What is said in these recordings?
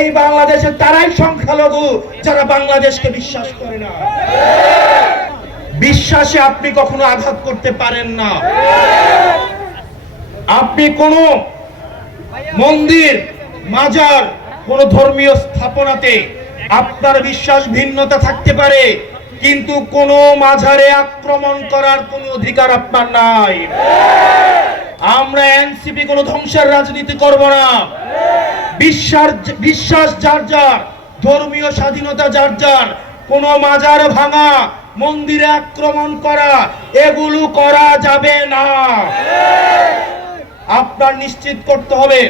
এই বাংলাদেশে তারাই সংখ্যালঘু যারা বাংলাদেশকে বিশ্বাস করে না। বিশ্বাসে আপনি কখনো আঘাত করতে পারেন না। আপনি কোন মন্দির, মাজার, কোন ধর্মীয় স্থাপনাতে আপনার বিশ্বাস ভিন্নতা থাকতে পারে, কিন্তু কোন মাজারে আক্রমণ করার কোন অধিকার আপনার নাই। আমরা এনসিপি কোন ধ্বংসের রাজনীতি করব না। বিশ্বাস যার যার, ধর্মীয় স্বাধীনতা যার যার, কোন মাজার ভাঙা, মন্দিরে আক্রমণ করা, এগুলো করা যাবে না। আপনার নিশ্চিত করতে হবে,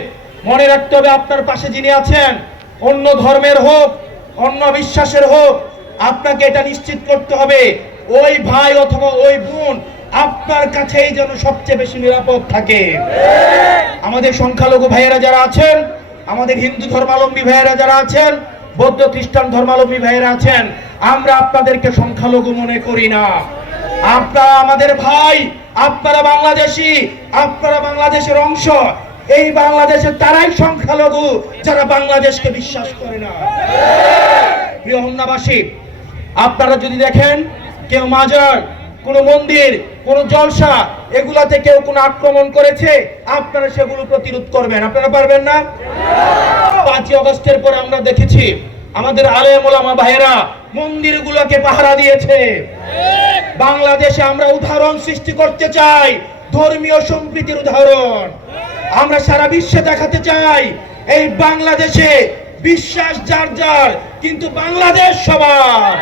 মনে রাখতে হবে, আপনার পাশে যিনি আছেন, অন্য ধর্মের হোক, অন্য বিশ্বাসের হোক, আপনাকে এটা নিশ্চিত করতে হবে ওই ভাই অথবা ওই বোন আপনার কাছেই যেন সবচেয়ে বেশি নিরাপদ থাকে। আমাদের সংখ্যালঘু ভাইয়েরা যারা আছেন, আমাদের হিন্দু ধর্মাবলম্বী ভাইয়েরা যারা আছেন, বৌদ্ধ খ্রিস্টান ধর্মাবলম্বী ভাইয়েরা আছেন, আমরা আপনাদেরকে সংখ্যালঘু মনে করি না। আপনারা আমাদের ভাই, আপনারা বাংলাদেশী, আপনারা বাংলাদেশের অংশ। এই বাংলাদেশে তারাই সংখ্যালঘু যারা বাংলাদেশকে বিশ্বাস করে না। প্রিয় হোমনাবাসী, আপনারা যদি দেখেন কেউ মাজার, কোন মন্দির, কোন জলসা, এগুলাতে কেউ কোন আক্রমণ করেছে, আপনারা সেগুলো প্রতিরোধ করবেন। আপনারা পারবেন না? 5ই আগস্টের পরে আমরা দেখেছি আমাদের আলেম ওলামা ভাইয়েরা মন্দিরগুলোকে পাহারা দিয়েছে। বাংলাদেশে আমরা উদাহরণ সৃষ্টি করতে চাই, ধর্মীয় সম্প্রীতির উদাহরণ। আমরা সারা বিশ্বে দেখাতে চাই এই বাংলাদেশে বিশ্বাস যার যার, কিন্তু বাংলাদেশ সবার।